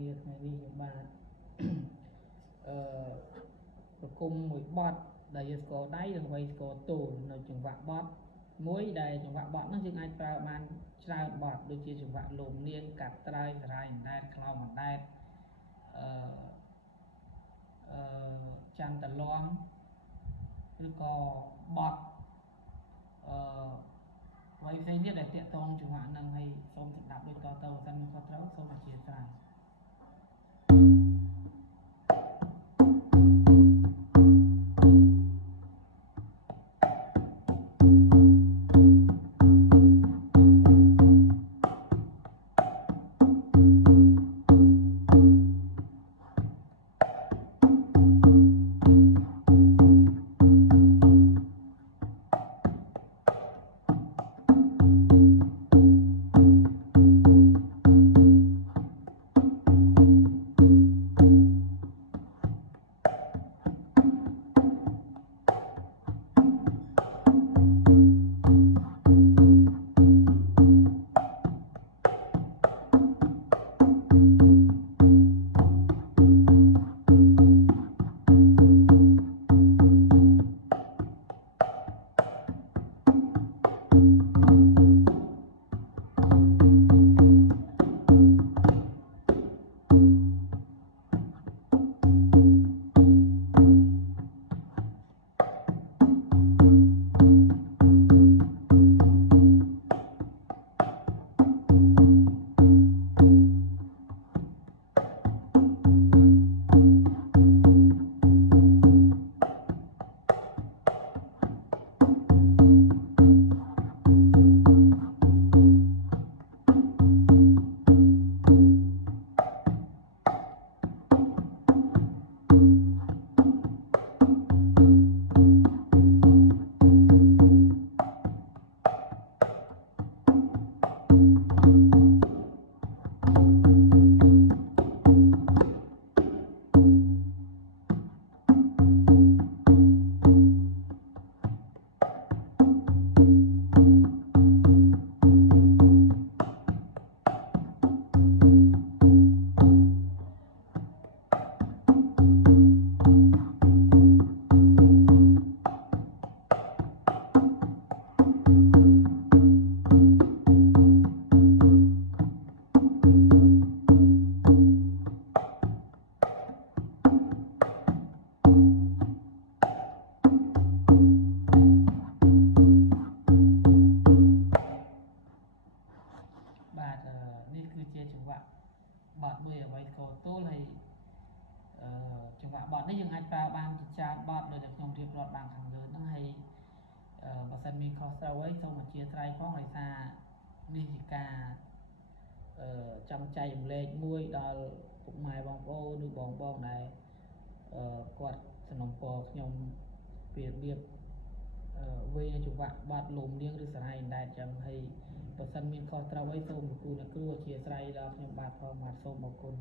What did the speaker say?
គ្នាថ្ងៃនេះខ្ញុំបាទប្រគំមួយបទដែលយើងស្គាល់ដៃដើម្បីស្គាល់តូនៅចង្វាក់បទមួយដែលចង្វាក់បទនោះយើងអាចប្រើបានច្រើនបទដូចជាចង្វាក់លោមនាងកាត់ត្រើយសារ៉ាយអណ្ដែតខ្លោមអណ្ដែតចន្ទតឡងឬក៏បទអ្វីផ្សេងទៀតដែលតាក់ទងចង្វាក់ហ្នឹងហើយសូមស្ដាប់ដូចតទៅបើសិនខុសត្រូវសូមអធិស្ឋាននេះគឺជាចង្វាក់បទមួយអ្វីស្គាល់ទល់ហើយចង្វាក់បទនេះយើងអាចប្រើបានជាច្រើនបទដោយតែខ្ញុំរៀបរាប់បានខាងលើហ្នឹងហើយបើសិនមានខុសត្រូវអីសូមអធិស្ឋានផងដោយសារនេះជាការចង់ចែករំលែកមួយដល់ពុកម៉ែបងប្អូនឬបងដែលគាត់សំណូមពរខ្ញុំពីរបៀបវេចង្វាក់បទលោមនាងឬសារ៉ាយអណ្ដែតចឹងហើយបើសិនមានខុសត្រូវអីសូមលោកគ្រូអ្នកគ្រូអធិស្ឋានដល់ខ្ញុំបាទផងបាទសូមអរគុណ